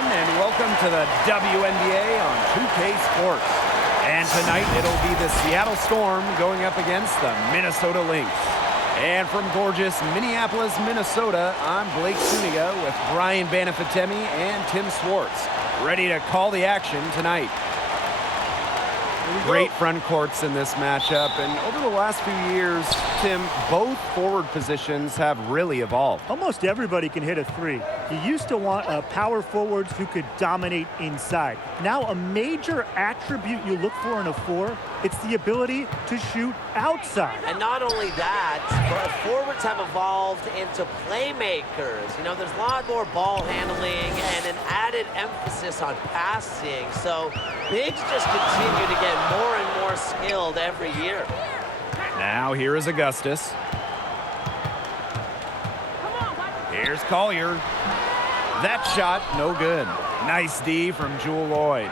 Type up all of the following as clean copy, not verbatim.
everyone, and welcome to the WNBA on 2K Sports. And tonight it'll be the Seattle Storm going up against the Minnesota Lynx. And from gorgeous Minneapolis, Minnesota, I'm Blake Suniga with Brian Banafitemi and Tim Swartz, ready to call the action tonight. Great front courts in this matchup, and over the last few years, Tim, both forward positions have really evolved. Almost everybody can hit a three. You used to want power forwards who could dominate inside. Now a major attribute you look for in a four, it's the ability to shoot outside. And not only that, but forwards have evolved into playmakers. You know, there's a lot more ball handling and an added emphasis on passing. So bigs just continue to get more and more skilled every year. Now here is Augustus. Here's Collier. That shot, no good. Nice D from Jewel Lloyd.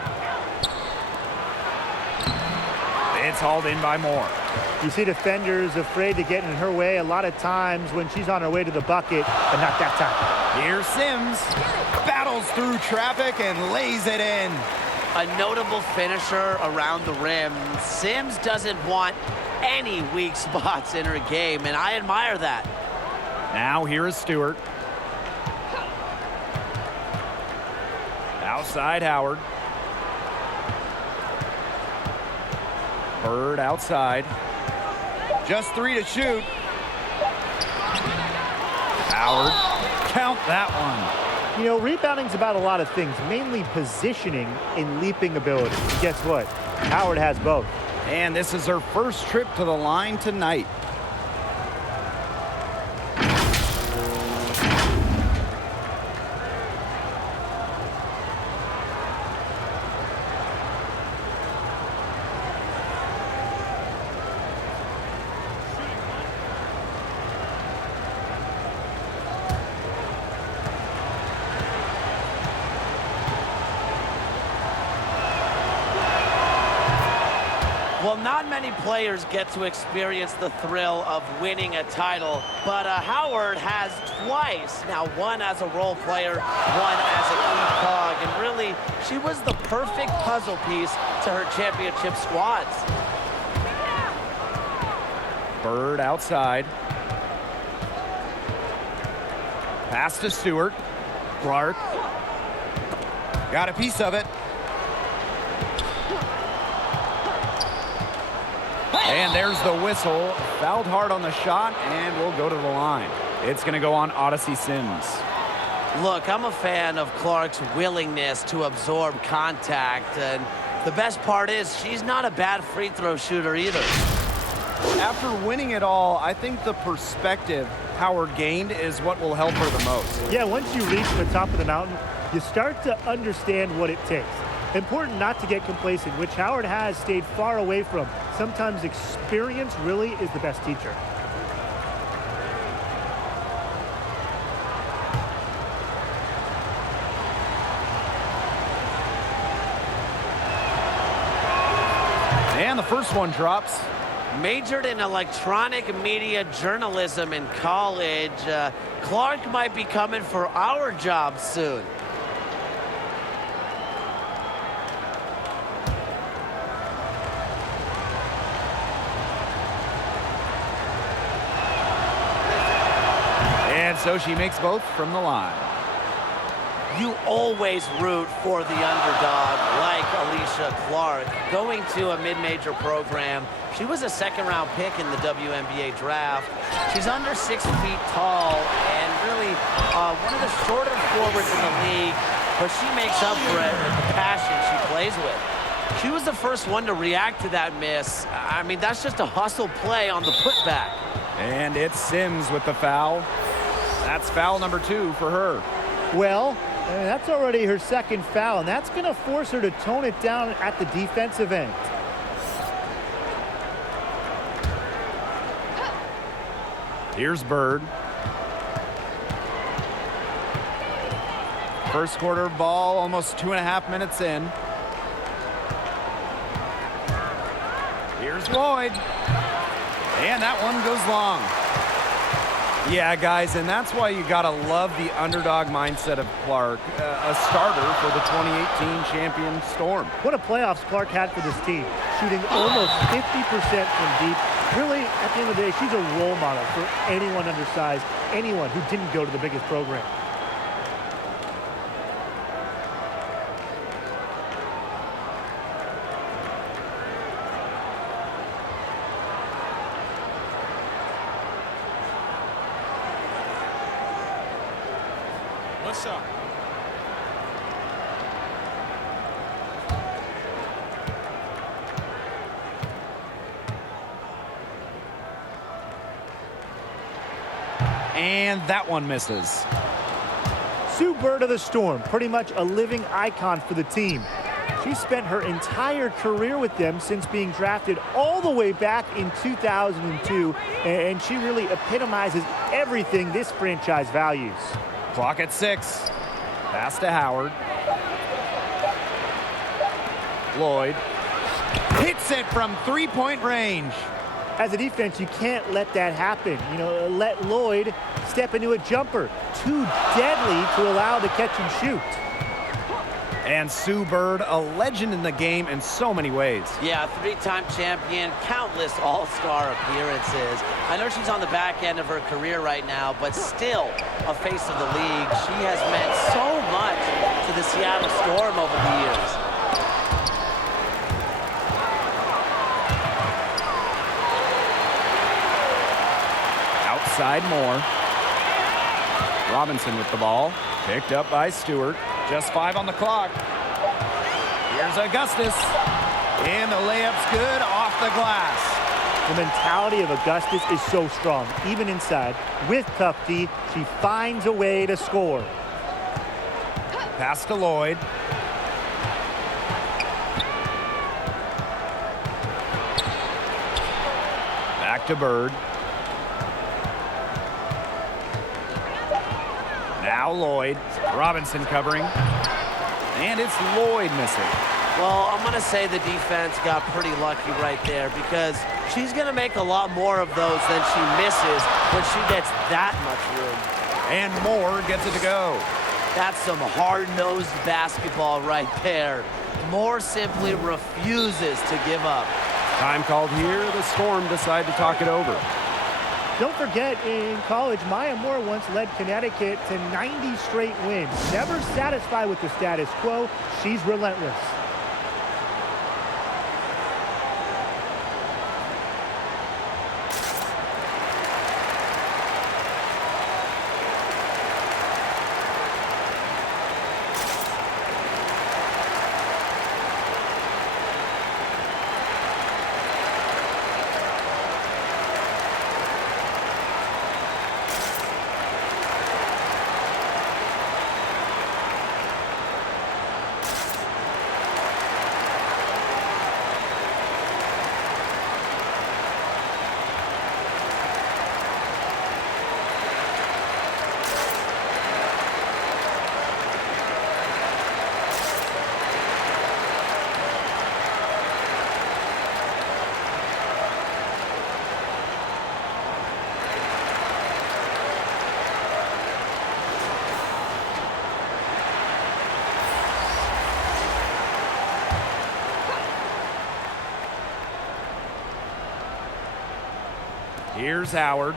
It's hauled in by Moore. You see defenders afraid to get in her way a lot of times when she's on her way to the bucket, but not that time. Here's Sims. Battles through traffic and lays it in. A notable finisher around the rim. Sims doesn't want any weak spots in her game, and I admire that. Now here is Stewart. Outside Howard. Bird outside. Just three to shoot. Howard, count that one. You know, rebounding's about a lot of things, mainly positioning and leaping ability. Guess what? Howard has both. And this is her first trip to the line tonight. Well, not many players get to experience the thrill of winning a title, but Howard has twice. Now, one as a role player, one as a key cog, and really, she was the perfect puzzle piece to her championship squads. Bird outside. Pass to Stewart. Clark. Got a piece of it. And there's the whistle. Fouled hard on the shot, and we'll go to the line. It's going to go on Odyssey Sims. Look, I'm a fan of Clark's willingness to absorb contact, and the best part is she's not a bad free throw shooter either. After winning it all, I think the perspective Howard gained is what will help her the most. Yeah, once you reach the top of the mountain, you start to understand what it takes. Important not to get complacent, which Howard has stayed far away from. Sometimes experience really is the best teacher. And the first one drops. Majored in electronic media journalism in college. Clark might be coming for our job soon. And so she makes both from the line. You always root for the underdog like Alicia Clark. Going to a mid-major program, she was a second-round pick in the WNBA draft. She's under 6 feet tall and really one of the shorter forwards in the league, but she makes up for it with the passion she plays with. She was the first one to react to that miss. I mean, that's just a hustle play on the putback. And it's Sims with the foul. That's foul number 2 for her. Well, that's already her second foul, and that's going to force her to tone it down at the defensive end. Here's Bird. First quarter ball, almost 2.5 minutes in. Here's Lloyd. And that one goes long. Yeah, guys, and that's why you got to love the underdog mindset of Clark, a starter for the 2018 champion Storm. What a playoffs Clark had for this team, shooting almost 50% from deep. Really, at the end of the day, she's a role model for anyone undersized, anyone who didn't go to the biggest program. What's up? And that one misses. Sue Bird of the Storm, pretty much a living icon for the team. She spent her entire career with them since being drafted all the way back in 2002, and she really epitomizes everything this franchise values. Clock at 6. Pass to Howard. Lloyd hits it from three-point range. As a defense, you can't let that happen. You know, let Lloyd step into a jumper. Too deadly to allow the catch and shoot. And Sue Bird, a legend in the game in so many ways. Yeah, three-time champion, countless all-star appearances. I know she's on the back end of her career right now, but still a face of the league. She has meant so much to the Seattle Storm over the years. Outside Moore. Robinson with the ball. Picked up by Stewart. Just 5 on the clock. Here's Augustus. And the layup's good off the glass. The mentality of Augustus is so strong. Even inside, with tough D, she finds a way to score. Pass to Lloyd. Back to Bird. Now Lloyd. Robinson covering. And it's Lloyd missing. Well, I'm going to say the defense got pretty lucky right there because she's going to make a lot more of those than she misses when she gets that much room. And Moore gets it to go. That's some hard-nosed basketball right there. Moore simply refuses to give up. Time called here. The Storm decide to talk it over. Don't forget, in college, Maya Moore once led Connecticut to 90 straight wins. Never satisfied with the status quo, she's relentless. Here's Howard.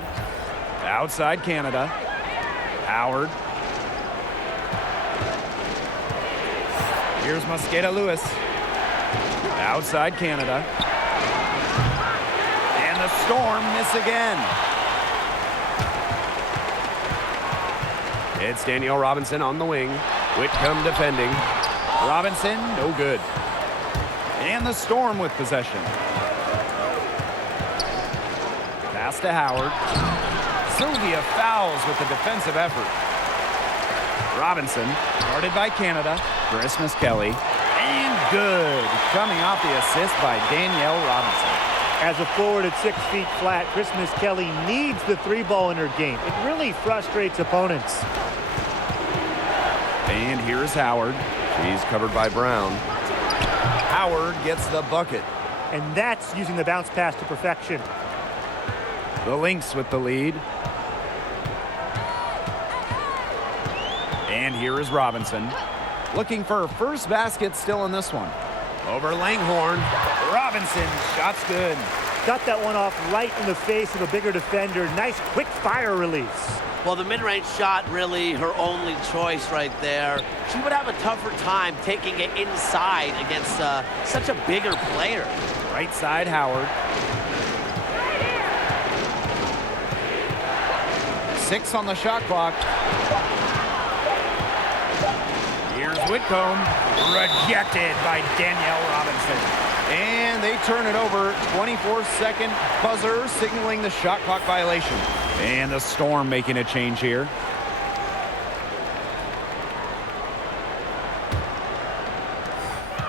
Outside Canada. Howard. Here's Mosqueda Lewis. Outside Canada. And the Storm miss again. It's Danielle Robinson on the wing. Whitcomb defending. Robinson, no good. And the Storm with possession. Pass to Howard. Sylvia fouls with the defensive effort. Robinson, guarded by Canada. Christmas Kelly. And good. Coming off the assist by Danielle Robinson. As a forward at 6 feet flat, Christmas Kelly needs the three ball in her game. It really frustrates opponents. And here's Howard. She's covered by Brown. Howard gets the bucket. And that's using the bounce pass to perfection. The Lynx with the lead. And here is Robinson. Looking for her first basket still in this one. Over Langhorn. Robinson, shot's good. Got that one off right in the face of a bigger defender. Nice quick fire release. Well, the mid-range shot really her only choice right there. She would have a tougher time taking it inside against such a bigger player. Right side, Howard. 6 on the shot clock. Here's Whitcomb. Rejected by Danielle Robinson. And they turn it over. 24-second buzzer signaling the shot clock violation. And the Storm making a change here.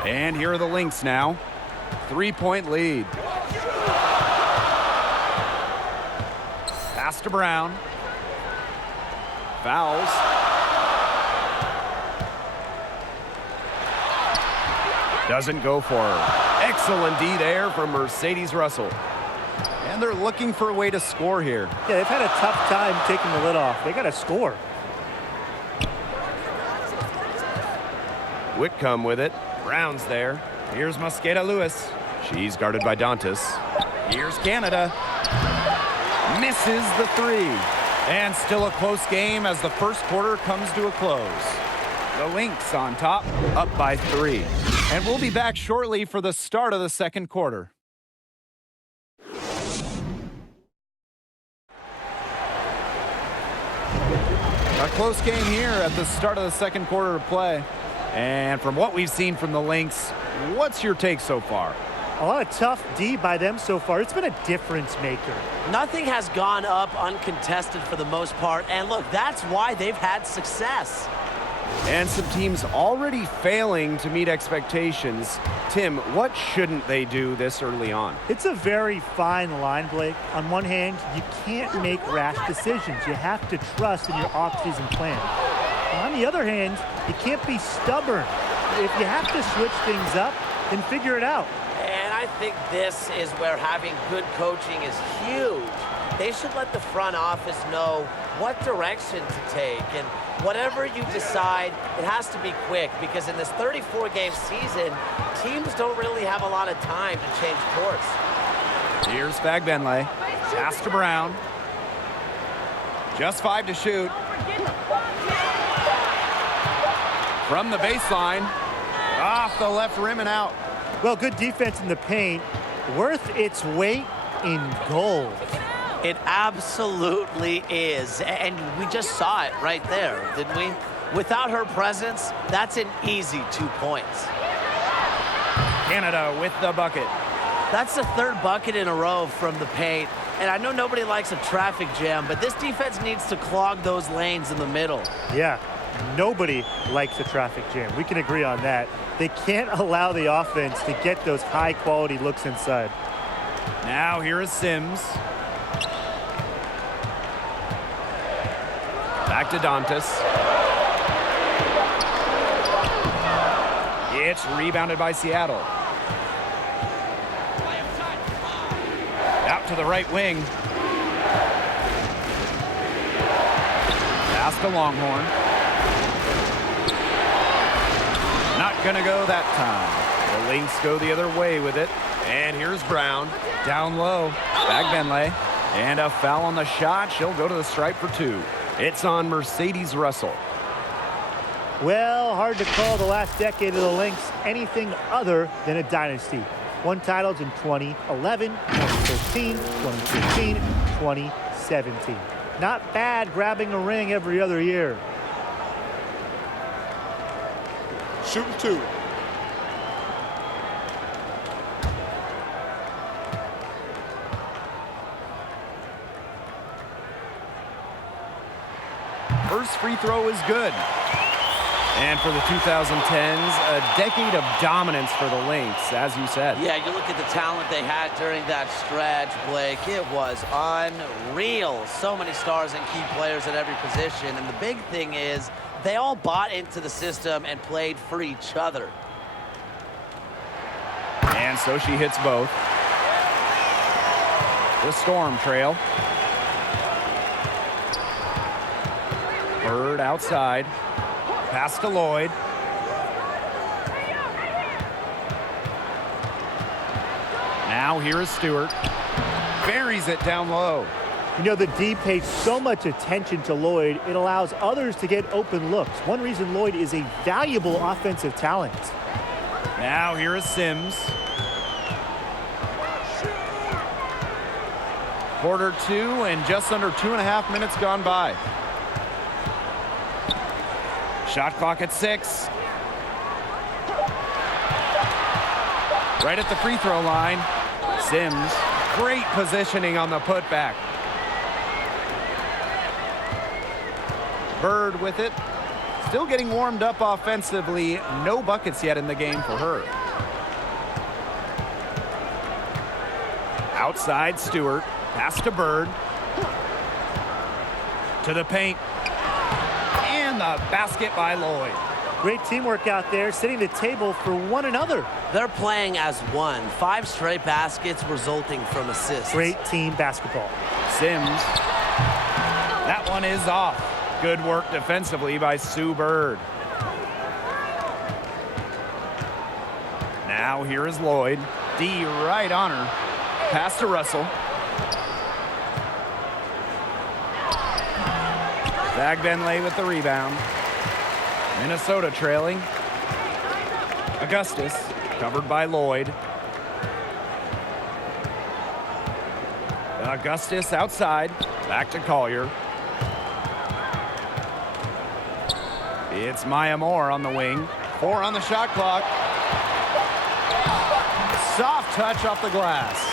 And here are the Lynx now. 3-point lead. Pass to Brown. Fouls. Doesn't go for her. Excellent D there from Mercedes Russell. And they're looking for a way to score here. Yeah, they've had a tough time taking the lid off. They got to score. Whitcomb with it. Brown's there. Here's Mosqueda Lewis. She's guarded by Dantas. Here's Canada. Misses the 3. And still a close game as the first quarter comes to a close. The Lynx on top, up by 3. And we'll be back shortly for the start of the second quarter. A close game here at the start of the second quarter of play. And from what we've seen from the Lynx, what's your take so far? A lot of tough D by them so far. It's been a difference maker. Nothing has gone up uncontested for the most part. And look, that's why they've had success. And some teams already failing to meet expectations. Tim, what shouldn't they do this early on? It's a very fine line, Blake. On one hand, you can't make rash decisions. You have to trust in your off-season plan. On the other hand, you can't be stubborn. If you have to switch things up, then figure it out. And I think this is where having good coaching is huge. They should let the front office know what direction to take. And whatever you decide, it has to be quick, because in this 34-game season, teams don't really have a lot of time to change course. Here's Fagbenle. Pass to Brown. Just 5 to shoot. From the baseline. Off the left rim and out. Well, good defense in the paint. Worth its weight in gold. It absolutely is. And we just saw it right there, didn't we? Without her presence, that's an easy 2 points. Canada with the bucket. That's the third bucket in a row from the paint. And I know nobody likes a traffic jam, but this defense needs to clog those lanes in the middle. Yeah, nobody likes a traffic jam. We can agree on that. They can't allow the offense to get those high-quality looks inside. Now here is Sims. Back to Dantas. It's rebounded by Seattle. Out to the right wing. Pass to Longhorn. Not going to go that time. The Lynx go the other way with it. And here's Brown. Down low. Fagbenle. And a foul on the shot. She'll go to the stripe for 2. It's on Mercedes Russell. Well, hard to call the last decade of the Lynx anything other than a dynasty. Won titles in 2011, 2013, 2015, 2017. Not bad grabbing a ring every other year. Shooting 2. First free throw is good. And for the 2010s, a decade of dominance for the Lynx, as you said. Yeah, you look at the talent they had during that stretch, Blake. It was unreal. So many stars and key players at every position. And the big thing is they all bought into the system and played for each other. And so she hits both. The Storm trail. Bird outside. Pass to Lloyd. Now here is Stewart. Buries it down low. You know, the D pays so much attention to Lloyd, it allows others to get open looks. One reason Lloyd is a valuable offensive talent. Now here is Sims. Quarter 2 and just under 2.5 minutes gone by. Shot clock at 6. Right at the free throw line. Sims, great positioning on the putback. Bird with it. Still getting warmed up offensively. No buckets yet in the game for her. Outside Stewart. Pass to Bird. To the paint. And the basket by Lloyd. Great teamwork out there, setting the table for one another. They're playing as one. 5 straight baskets resulting from assists. Great team basketball. Sims. That one is off. Good work defensively by Sue Bird. Now here is Lloyd. D right on her. Pass to Russell. Bagbenley with the rebound. Minnesota trailing. Augustus covered by Lloyd. Augustus outside. Back to Collier. It's Maya Moore on the wing. 4 on the shot clock. Soft touch off the glass.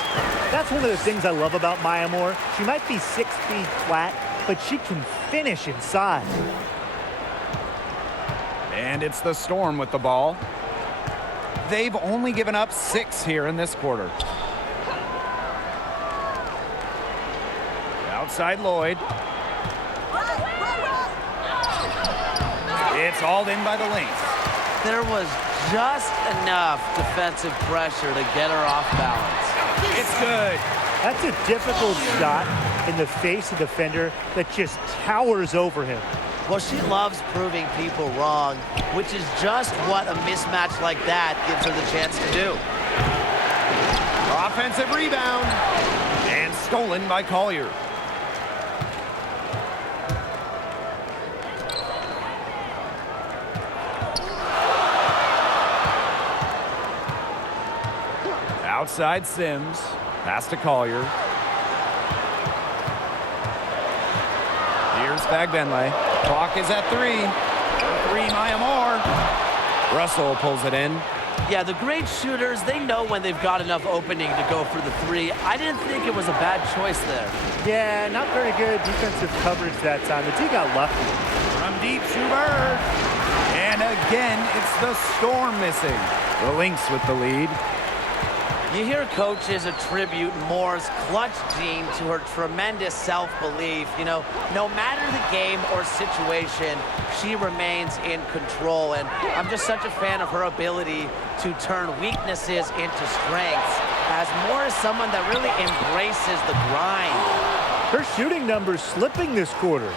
That's one of the things I love about Maya Moore. She might be 6 feet flat, but she can finish inside. And it's the Storm with the ball. They've only given up 6 here in this quarter. Outside Lloyd. It's hauled in by the Lynx. There was just enough defensive pressure to get her off balance. It's good. That's a difficult shot in the face of a defender that just towers over him. Well, she loves proving people wrong, which is just what a mismatch like that gives her the chance to do. Offensive rebound. And stolen by Collier. Outside Sims. Pass to Collier. Here's Bagbenley. Clock is at 3. 3, Maya Moore. Russell pulls it in. Yeah, the great shooters, they know when they've got enough opening to go for the 3. I didn't think it was a bad choice there. Yeah, not very good defensive coverage that time. The D got lucky. From deep, Sue Bird. And again, it's the Storm missing. The Lynx with the lead. You hear coaches attribute Moore's clutch gene to her tremendous self-belief. You know, no matter the game or situation, she remains in control. And I'm just such a fan of her ability to turn weaknesses into strengths, as Moore is someone that really embraces the grind. Her shooting numbers slipping this quarter.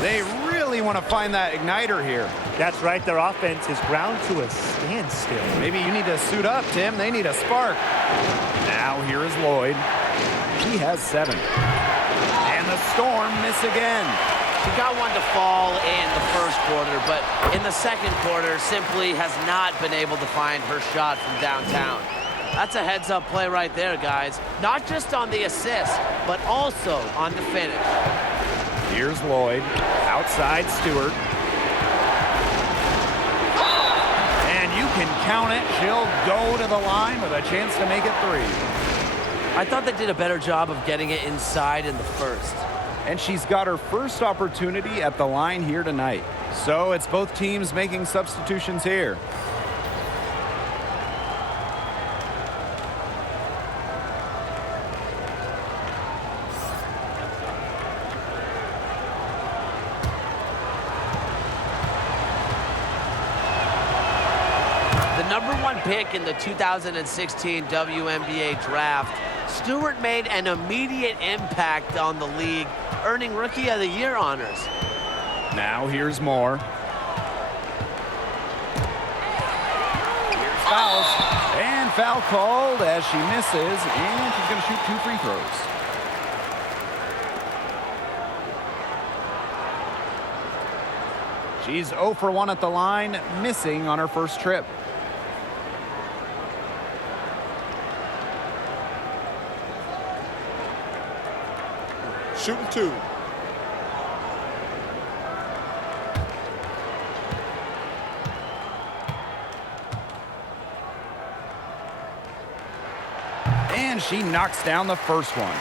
They really want to find that igniter here. That's right, their offense is ground to a standstill. Maybe you need to suit up, Tim. They need a spark. Now here is Lloyd. He has 7. And the Storm miss again. She got one to fall in the first quarter, but in the second quarter simply has not been able to find her shot from downtown. That's a heads-up play right there, guys. Not just on the assist, but also on the finish. Here's Lloyd. Outside Stewart. And you can count it. She'll go to the line with a chance to make it 3. I thought they did a better job of getting it inside in the first. And she's got her first opportunity at the line here tonight. So it's both teams making substitutions here. #1 pick in the 2016 WNBA draft, Stewart made an immediate impact on the league, earning Rookie of the Year honors. Now here's Moore. fouls. And foul called as she misses, and she's going to shoot 2 free throws. She's 0 for 1 at the line, missing on her first trip. Shooting 2. And she knocks down the first one.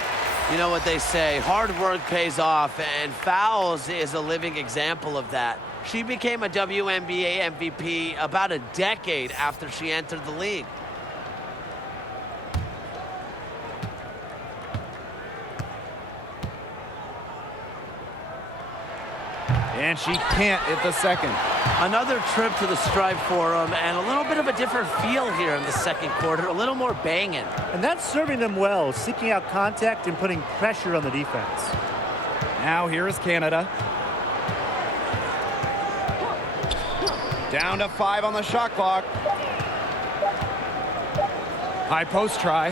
You know what they say, hard work pays off, and fouls is a living example of that. She became a WNBA MVP about a decade after she entered the league. And she can't hit the second. Another trip to the stripe for them, and a little bit of a different feel here in the second quarter, a little more banging. And that's serving them well, seeking out contact and putting pressure on the defense. Now here is Canada. Down to 5 on the shot clock. High post try.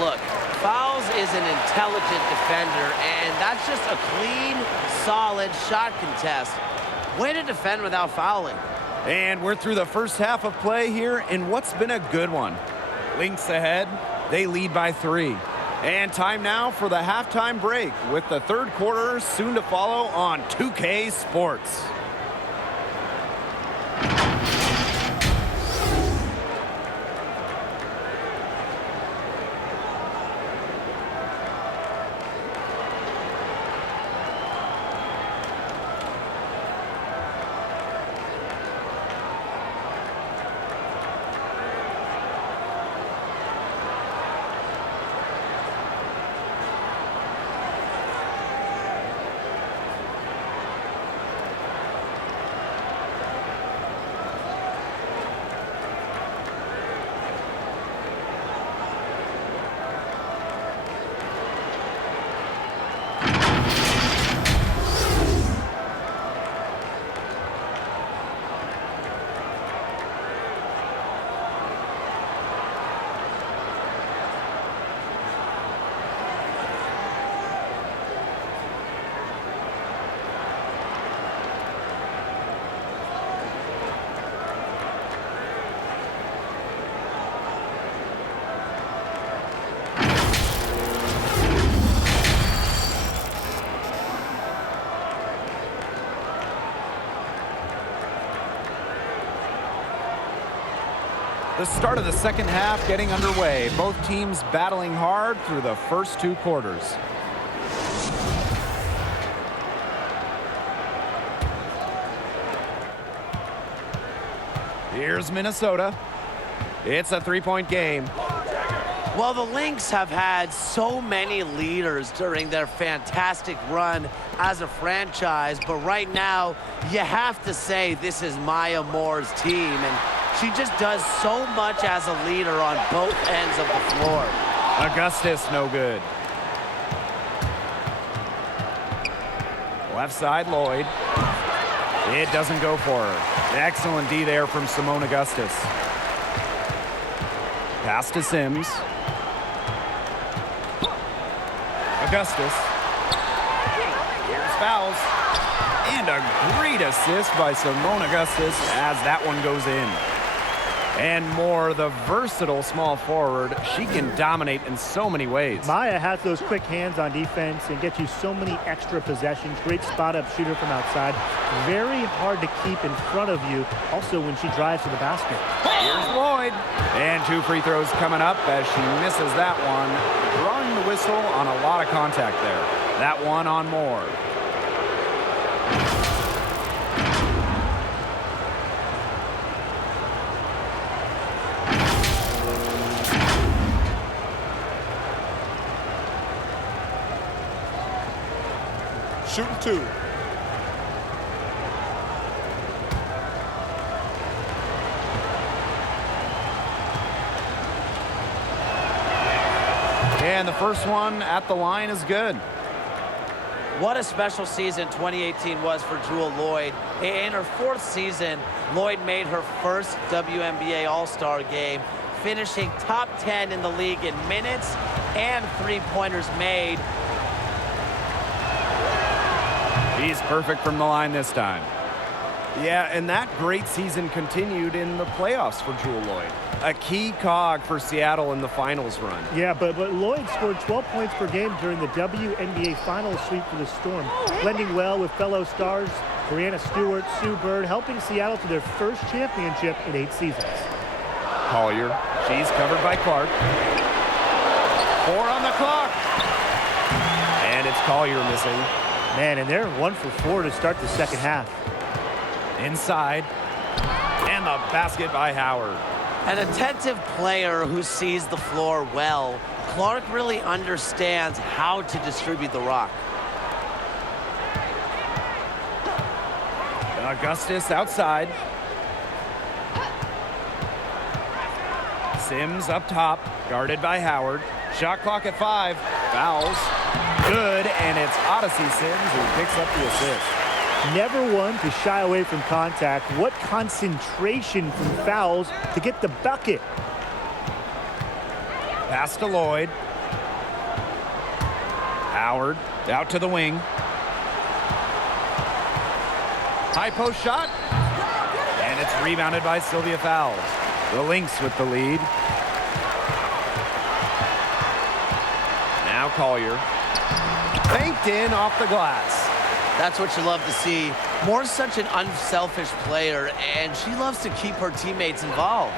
Look, Fowles is an intelligent defender, and that's just a clean, solid shot contest. Way to defend without fouling. And we're through the first half of play here in what's been a good one. Lynx ahead. They lead by 3. And time now for the halftime break with the third quarter soon to follow on 2K Sports. The start of the second half getting underway. Both teams battling hard through the first 2 quarters. Here's Minnesota. It's a 3-point game. Well, the Lynx have had so many leaders during their fantastic run as a franchise, but right now, you have to say this is Maya Moore's team, and she just does so much as a leader on both ends of the floor. Augustus, no good. Left side, Lloyd. It doesn't go for her. Excellent D there from Simone Augustus. Pass to Sims. Augustus. Here's fouls. And a great assist by Simone Augustus as that one goes in. And Moore, the versatile small forward, she can dominate in so many ways. Maya has those quick hands on defense and gets you so many extra possessions. Great spot-up shooter from outside. Very hard to keep in front of you, also when she drives to the basket. Here's Lloyd. And 2 free throws coming up as she misses that one. Drawing the whistle on a lot of contact there. That one on Moore. Shooting 2. And the first one at the line is good. What a special season 2018 was for Jewell Loyd. In her 4th season, Loyd made her first WNBA All-Star game, finishing top 10 in the league in minutes and three-pointers made. He's perfect from the line this time. Yeah, and that great season continued in the playoffs for Jewell Loyd. A key cog for Seattle in the finals run. Yeah, but Loyd scored 12 points per game during the WNBA Finals sweep for the Storm, blending well with fellow stars Breanna Stewart, Sue Bird, helping Seattle to their first championship in 8 seasons. Collier, she's covered by Clark. 4 on the clock. And it's Collier missing. Man, and they're 1 for 4 to start the second half. Inside. And the basket by Howard. An attentive player who sees the floor well, Clark really understands how to distribute the rock. Augustus outside. Sims up top, guarded by Howard. Shot clock at 5. Fouls. Good, and it's Odyssey Sims who picks up the assist. Never one to shy away from contact. What concentration from fouls to get the bucket. Pass to Loyd. Howard out to the wing. High post shot. And it's rebounded by Sylvia Fowles. The Lynx with the lead. Now Collier. Banked in off the glass. That's what you love to see. Moore's such an unselfish player, and she loves to keep her teammates involved.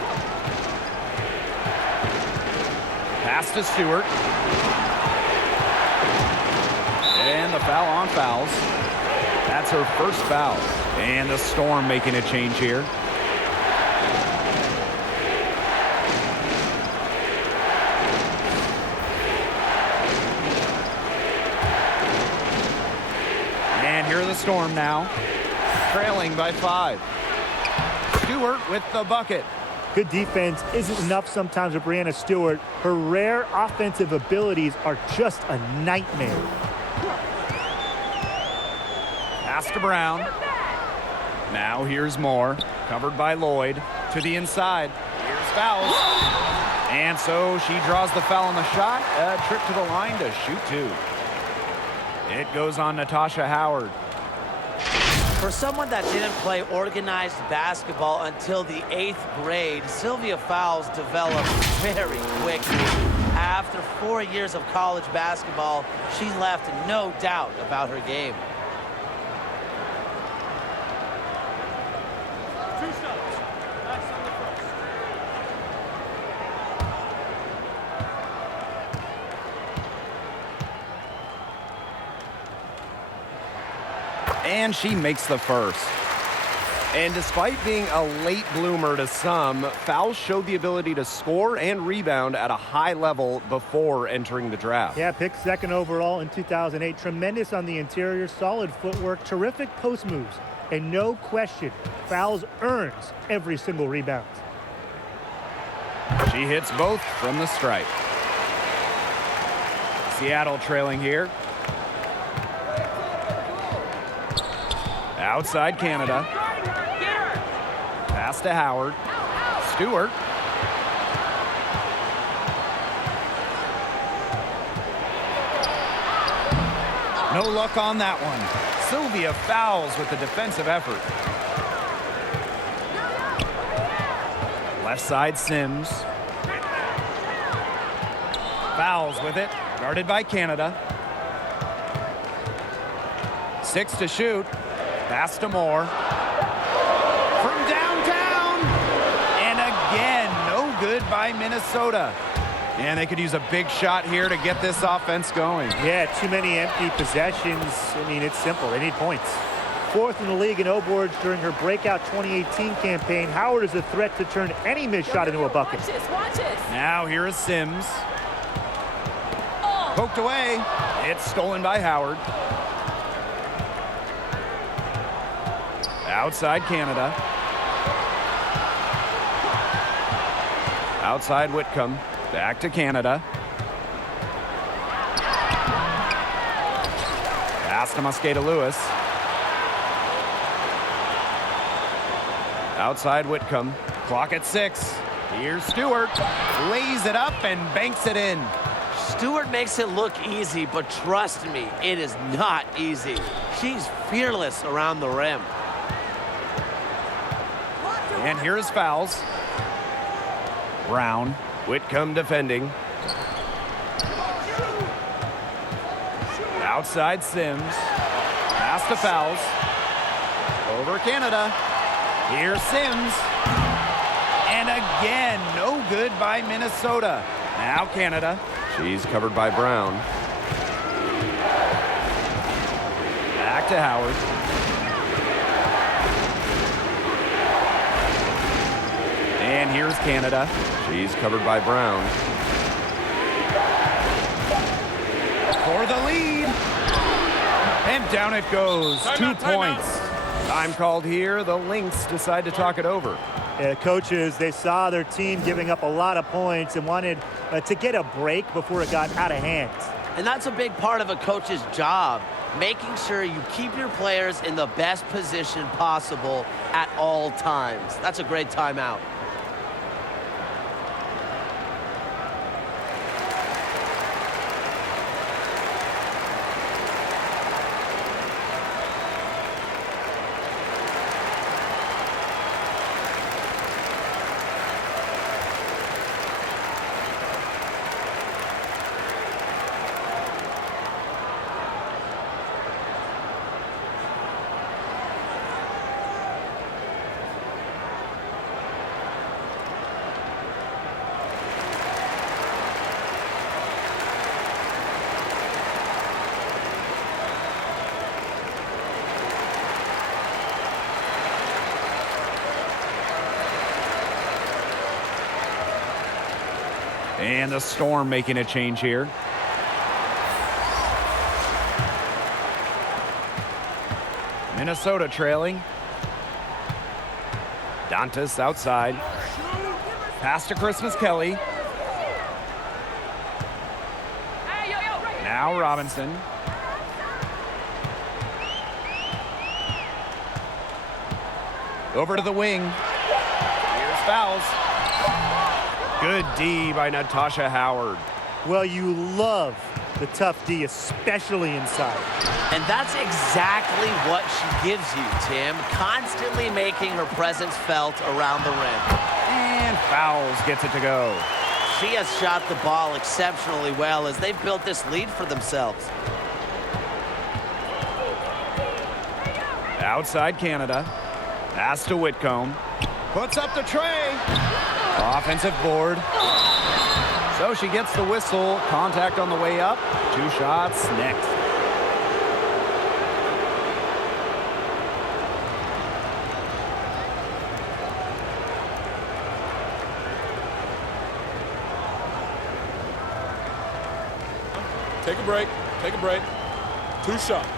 Pass to Stewart. And the foul on Fowles. That's her first foul. And the Storm making a change here. And here are the Storm now, trailing by 5. Stewart with the bucket. Good defense isn't enough sometimes with Breanna Stewart. Her rare offensive abilities are just a nightmare. Pass to Brown. Now here's Moore, covered by Loyd, to the inside. Here's Fowles. And so she draws the foul on the shot. A trip to the line to shoot 2. It goes on Natasha Howard. For someone that didn't play organized basketball until the 8th grade, Sylvia Fowles developed very quickly. After 4 years of college basketball, she left no doubt about her game. And she makes the first. And despite being a late bloomer to some, Fowles showed the ability to score and rebound at a high level before entering the draft. Yeah, picked 2nd overall in 2008. Tremendous on the interior, solid footwork, terrific post moves. And no question, Fowles earns every single rebound. She hits both from the stripe. Seattle trailing here. Outside Canada. Pass to Howard. Stewart. No luck on that one. Sylvia Fowles with the defensive effort. Left side Sims. Fowles with it. Guarded by Canada. 6 to shoot. Pass to Moore. From downtown. And again, no good by Minnesota. And they could use a big shot here to get this offense going. Yeah, too many empty possessions. I mean, it's simple. They need points. 4th in the league in O-boards during her breakout 2018 campaign. Howard is a threat to turn any missed shot into a bucket. Watch this. Now here is Sims. Poked away. It's stolen by Howard. Outside Canada. Outside Whitcomb. Back to Canada. Pass Pass to Mosqueda-Lewis. Outside Whitcomb. Clock at 6. Here's Stewart. Lays it up and banks it in. Stewart makes it look easy, but trust me, it is not easy. She's fearless around the rim. And here's fouls. Brown. Whitcomb defending. Outside Sims. Pass to fouls. Over Canada. Here's Sims. And again, no good by Minnesota. Now Canada. She's covered by Brown. Back to Howard. And here's Canada. She's covered by Brown. For the lead. And down it goes. 2 points. Time called here. The Lynx decide to talk it over. Yeah, coaches, they saw their team giving up a lot of points and wanted to get a break before it got out of hand. And that's a big part of a coach's job, making sure you keep your players in the best position possible at all times. That's a great timeout. And the Storm making a change here. Minnesota trailing. Dantas outside. Pass to Christmas Kelly. Now Robinson. Over to the wing. Here's fouls. Good D by Natasha Howard. Well, you love the tough D, especially inside. And that's exactly what she gives you, Tim. Constantly making her presence felt around the rim. And fouls gets it to go. She has shot the ball exceptionally well as they've built this lead for themselves. Outside Canada. Pass to Whitcomb. Puts up the tray. Offensive board. So she gets the whistle. Contact on the way up. 2 shots next. Take a break. Take a break. 2 shots.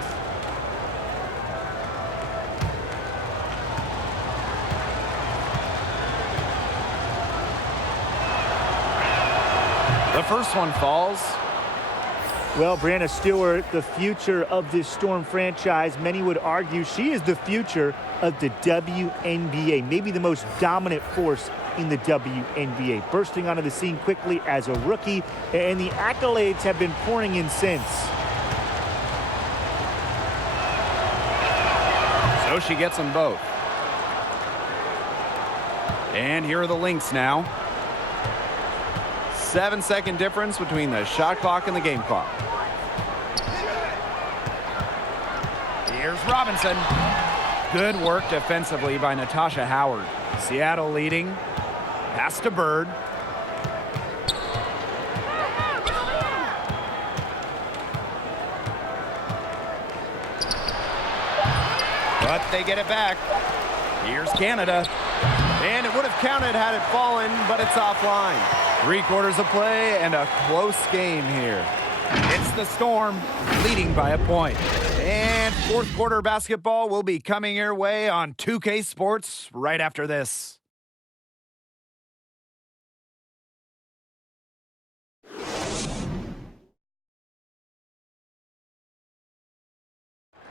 The first one falls. Well, Brianna Stewart, the future of this Storm franchise, many would argue she is the future of the WNBA, maybe the most dominant force in the WNBA, bursting onto the scene quickly as a rookie, and the accolades have been pouring in since. So she gets them both. And here are the Lynx now. 7-second difference between the shot clock and the game clock. Here's Robinson. Good work defensively by Natasha Howard. Seattle leading. Pass to Bird. But they get it back. Here's Canada. And it would have counted had it fallen, but it's offline. 3 quarters of play and a close game here. It's the Storm leading by a point. And 4th quarter basketball will be coming your way on 2K Sports right after this.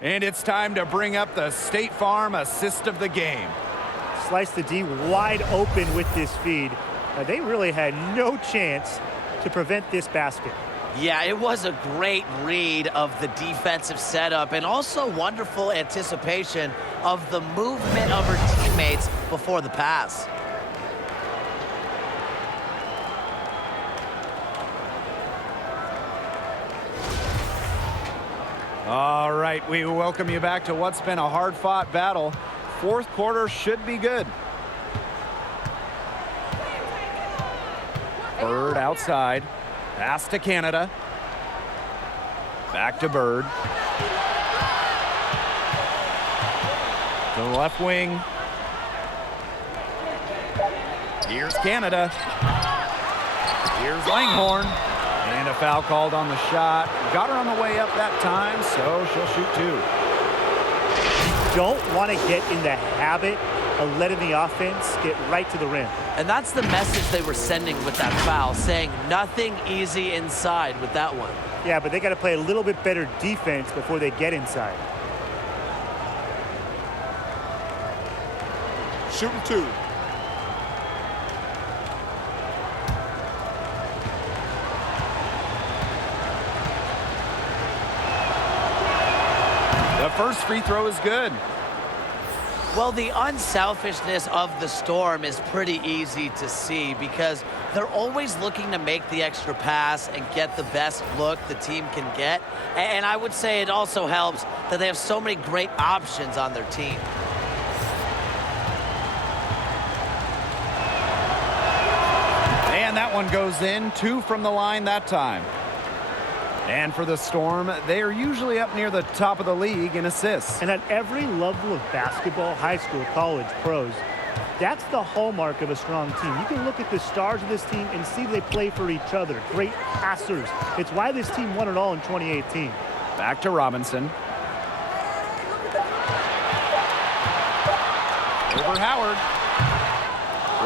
And it's time to bring up the State Farm assist of the game. Slice the D wide open with this feed. They really had no chance to prevent this basket. Yeah, it was a great read of the defensive setup and also wonderful anticipation of the movement of her teammates before the pass. All right, we welcome you back to what's been a hard-fought battle. Fourth quarter should be good. Bird outside. Pass to Canada. Back to Bird. To the left wing. Here's Canada. Here's Langhorne. And a foul called on the shot. Got her on the way up that time, so she'll shoot two. Don't want to get in the habit of letting the offense get right to the rim. And that's the message they were sending with that foul, saying nothing easy inside with that one. Yeah, but they got to play a little bit better defense before they get inside. Shooting two. The first free throw is good. Well, the unselfishness of the Storm is pretty easy to see because they're always looking to make the extra pass and get the best look the team can get. And I would say it also helps that they have so many great options on their team. And that one goes in. Two from the line that time. And for the Storm, they are usually up near the top of the league in assists. And at every level of basketball, high school, college, pros, that's the hallmark of a strong team. You can look at the stars of this team and see they play for each other. Great passers. It's why this team won it all in 2018. Back to Robinson. Over Howard.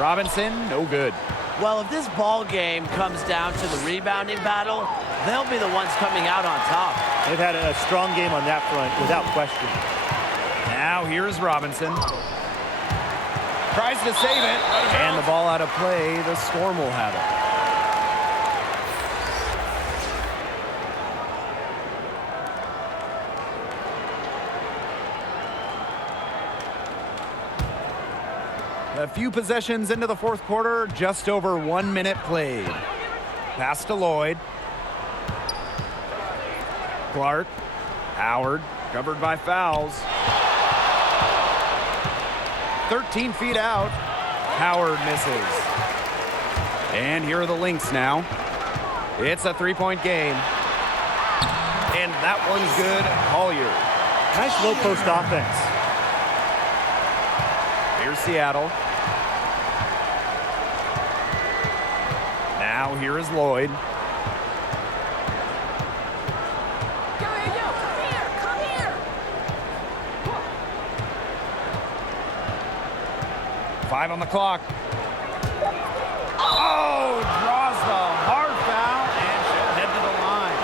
Robinson, no good. Well, if this ball game comes down to the rebounding battle, they'll be the ones coming out on top. They've had a strong game on that front, without question. Now here's Robinson. Tries to save it. And the ball out of play. The Storm will have it. A few possessions into the fourth quarter, just over 1 minute played. Pass to Lloyd. Clark. Howard, covered by fouls. 13 feet out. Howard misses. And here are the Lynx now. It's a three-point game. And that one's good. Collier. Nice low post offense. Here's Seattle. Now here is Lloyd. Come here. 5 on the clock. Oh, draws the hard foul and should head to the line.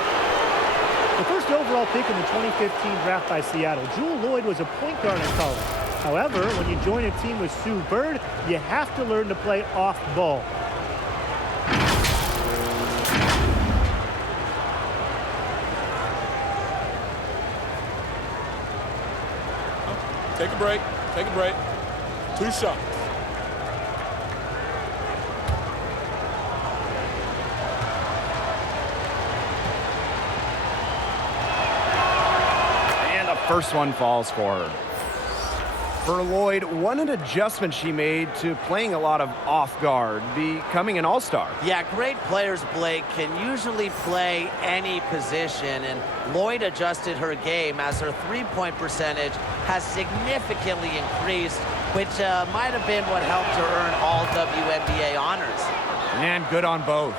The first overall pick in the 2015 draft by Seattle, Jewel Lloyd was a point guard in college. However, when you join a team with Sue Bird, you have to learn to play off ball. Take a break. Take a break. Two shots. And the first one falls for her. For Lloyd, what an adjustment she made to playing a lot of off guard, becoming an all-star. Yeah, great players, Blake, can usually play any position, and Lloyd adjusted her game as her three-point percentage has significantly increased, which might have been what helped her earn all WNBA honors. And good on both.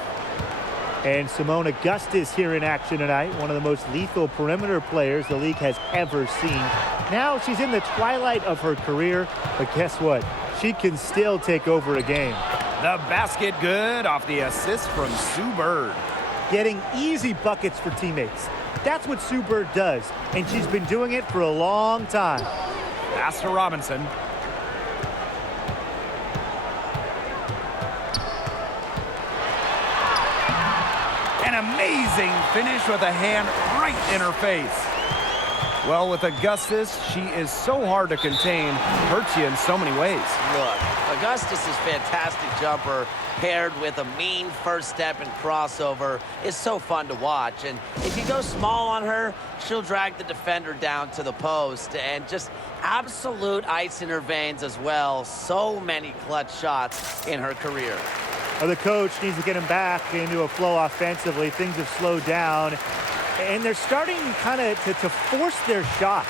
And Simone Augustus here in action tonight, one of the most lethal perimeter players the league has ever seen. Now she's in the twilight of her career, but guess what? She can still take over a game. The basket good off the assist from Sue Bird. Getting easy buckets for teammates. That's what Sue Bird does, and she's been doing it for a long time. Pass to Robinson. An amazing finish with a hand right in her face. Well, with Augustus, she is so hard to contain, hurts you in so many ways. Look, Augustus' fantastic jumper paired with a mean first step and crossover is so fun to watch. And if you go small on her, she'll drag the defender down to the post. And just absolute ice in her veins as well. So many clutch shots in her career. Well, the coach needs to get him back into a flow offensively. Things have slowed down, and they're starting kind of to force their shots.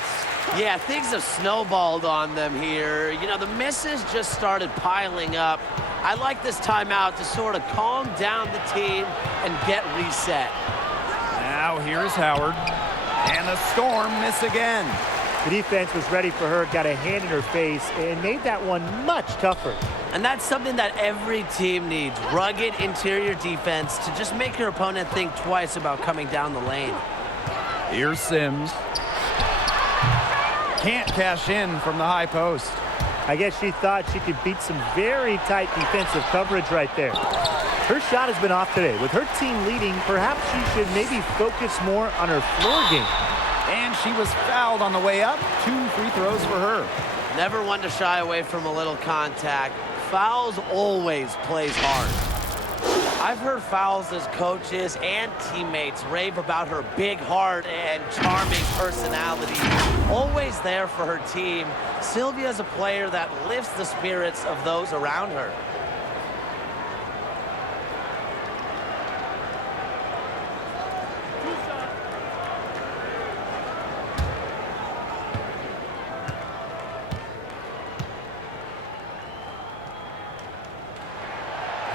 Yeah, things have snowballed on them here. You know, the misses just started piling up. I like this timeout to sort of calm down the team and get reset. Now here's Howard, and the Storm miss again. The defense was ready for her, got a hand in her face, and made that one much tougher. And that's something that every team needs. Rugged interior defense to just make your opponent think twice about coming down the lane. Here's Sims. Can't cash in from the high post. I guess she thought she could beat some very tight defensive coverage right there. Her shot has been off today. With her team leading, perhaps she should maybe focus more on her floor game. And she was fouled on the way up. 2 free throws for her. Never one to shy away from a little contact. Fouls always plays hard. I've heard Fouls' coaches and teammates rave about her big heart and charming personality. Always there for her team, Sylvia's a player that lifts the spirits of those around her.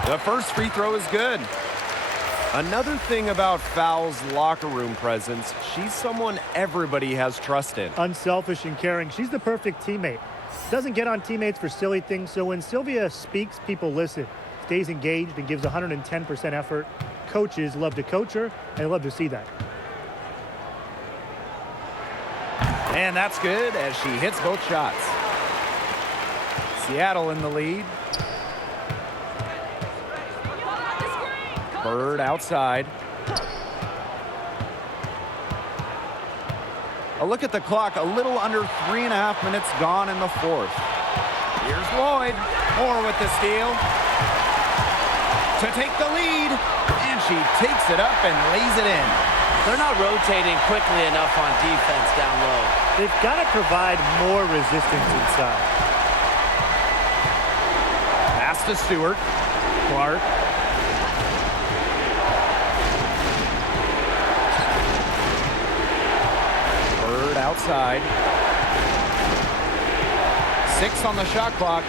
The first free throw is good. Another thing about Fowl's locker room presence, she's someone everybody has trust in. Unselfish and caring. She's the perfect teammate. Doesn't get on teammates for silly things, so when Sylvia speaks, people listen. Stays engaged and gives 110% effort. Coaches love to coach her, and they love to see that. And that's good as she hits both shots. Seattle in the lead. Bird outside. A look at the clock, a little under 3.5 minutes gone in the fourth. Here's Lloyd. Moore with the steal. To take the lead. And she takes it up and lays it in. They're not rotating quickly enough on defense down low. They've got to provide more resistance inside. Pass to Stewart. Clark. Outside. 6 on the shot clock.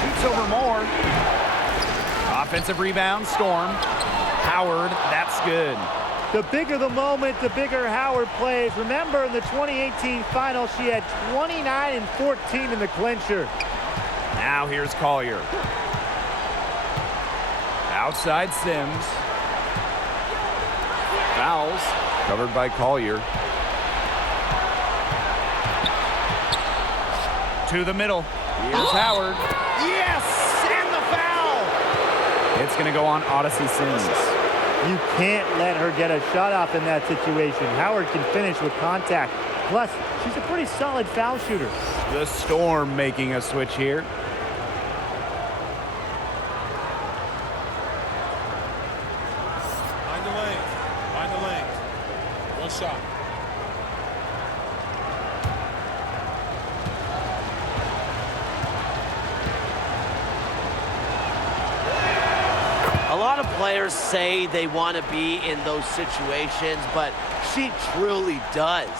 Shoots over Moore. Offensive rebound, Storm. Howard, that's good. The bigger the moment, the bigger Howard plays. Remember, in the 2018 final, she had 29 and 14 in the clincher. Now here's Collier. Outside Sims. Fouls. Covered by Collier. To the middle. Here's Howard. Yes! And the foul! It's going to go on Odyssey Sims. You can't let her get a shot off in that situation. Howard can finish with contact. Plus, she's a pretty solid foul shooter. The Storm making a switch here. Find the lanes. Find the lanes. One shot. A lot of players say they want to be in those situations, but she truly does.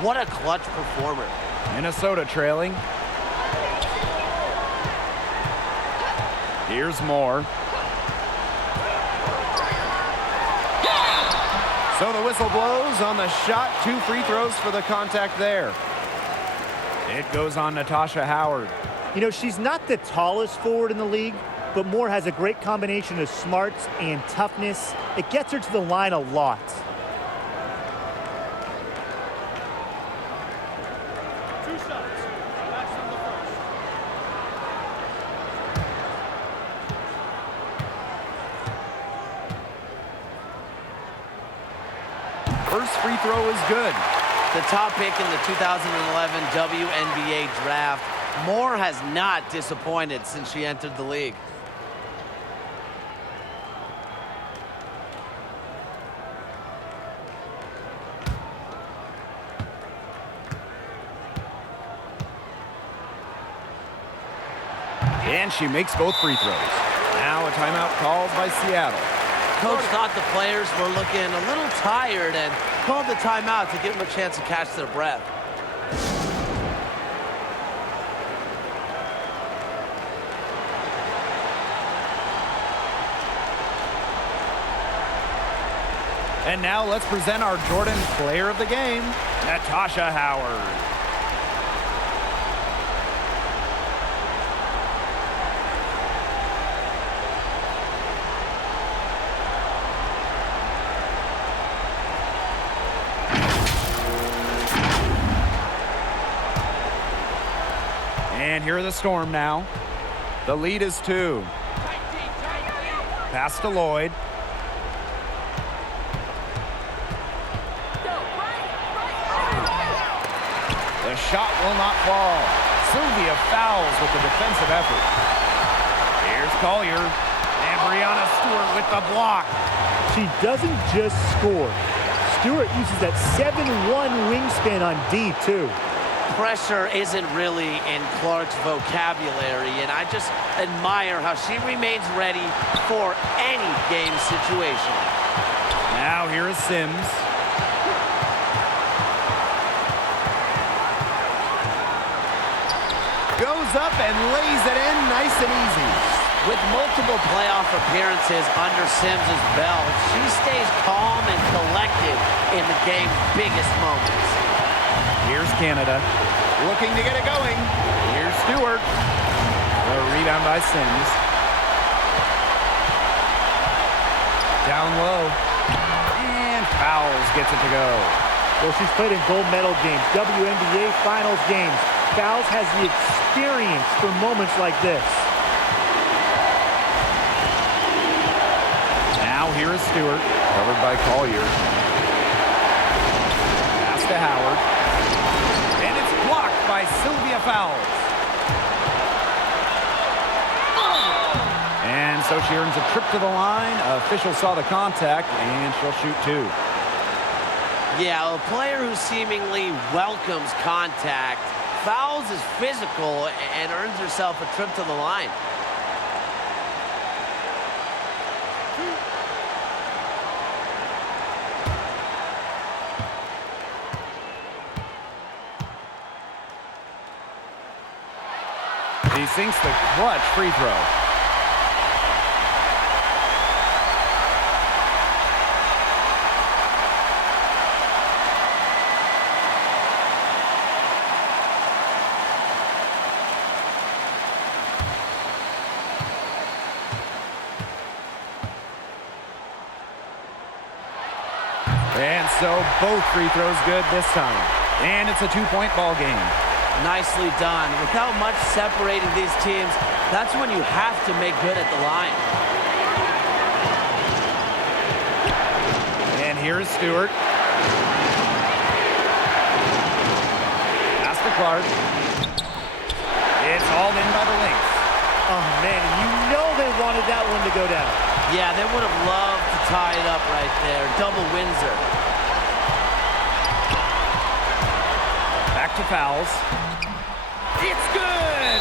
What a clutch performer. Minnesota trailing. Here's Moore. So the whistle blows on the shot. 2 free throws for the contact there. It goes on Natasha Howard. You know, she's not the tallest forward in the league, but Moore has a great combination of smarts and toughness. It gets her to the line a lot. First free throw is good. The top pick in the 2011 WNBA draft. Moore has not disappointed since she entered the league. And she makes both free throws. Now a timeout called by Seattle. Coach thought the players were looking a little tired and called the timeout to give them a chance to catch their breath. And now let's present our Jordan Player of the Game, Natasha Howard. And here are the Storm now. The lead is 2. Pass to Lloyd. The shot will not fall. Sylvia fouls with the defensive effort. Here's Collier. And Breanna Stewart with the block. She doesn't just score. Stewart uses that 7'1" wingspan on D, too. Pressure isn't really in Clark's vocabulary, and I just admire how she remains ready for any game situation. Now here is Sims. Goes up and lays it in nice and easy. With multiple playoff appearances under Sims' belt, she stays calm and collected in the game's biggest moments. Here's Canada, looking to get it going. Here's Stewart. The rebound by Sims. Down low. And fouls, gets it to go. Well, she's played in gold medal games, WNBA finals games. Fouls has the experience for moments like this. Now here is Stewart, covered by Collier. Pass to Howard. And it's blocked by Sylvia Fowles. And so she earns a trip to the line. Official saw the contact, and she'll shoot 2. Yeah, a player who seemingly welcomes contact, fouls is physical, and earns herself a trip to the line. He sinks the clutch free throw. And so both free throws good this time. And it's a 2-point ball game. Nicely done. Without much separating these teams, that's when you have to make good at the line. And here is Stewart. Pass to Clark. It's hauled in by the Lynx. Oh, man, you know they wanted that one to go down. Yeah, they would have loved to tie it up right there. Double Windsor. Back to fouls. It's good!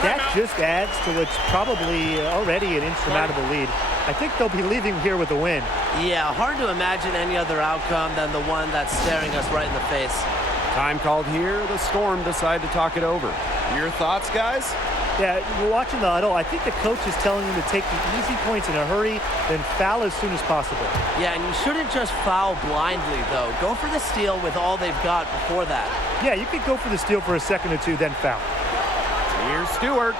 That just adds to what's probably already an insurmountable lead. I think they'll be leaving here with a win. Yeah, hard to imagine any other outcome than the one that's staring us right in the face. Time called here. The Storm decide to talk it over. Your thoughts, guys? Yeah, we're watching the huddle. I think the coach is telling them to take the easy points in a hurry, then foul as soon as possible. Yeah, and you shouldn't just foul blindly, though. Go for the steal with all they've got before that. Yeah, you could go for the steal for a second or two, then foul. Here's Stewart.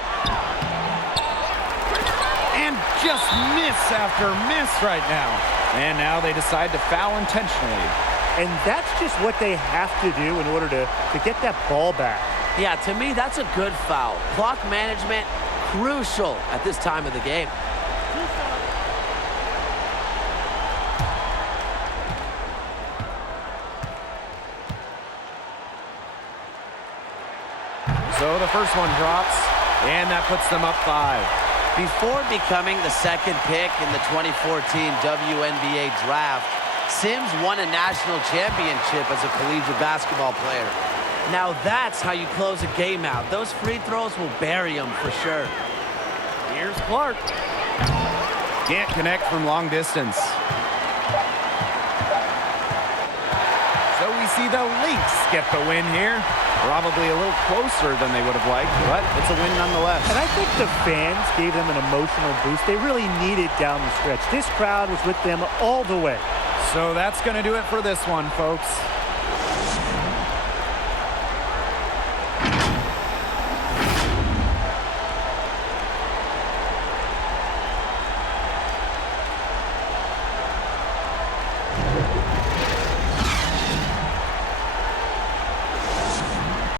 Just miss after miss right now. And now they decide to foul intentionally. And that's just what they have to do in order to get that ball back. Yeah, to me, that's a good foul. Clock management, crucial at this time of the game. So the first one drops, and that puts them up 5. Before becoming the second pick in the 2014 WNBA draft, Sims won a national championship as a collegiate basketball player. Now that's how you close a game out. Those free throws will bury them for sure. Here's Clark. Can't connect from long distance. So we see the Lynx get the win here. Probably a little closer than they would have liked, but it's a win nonetheless. And I think the fans gave them an emotional boost they really needed down the stretch. This crowd was with them all the way. So that's going to do it for this one, folks.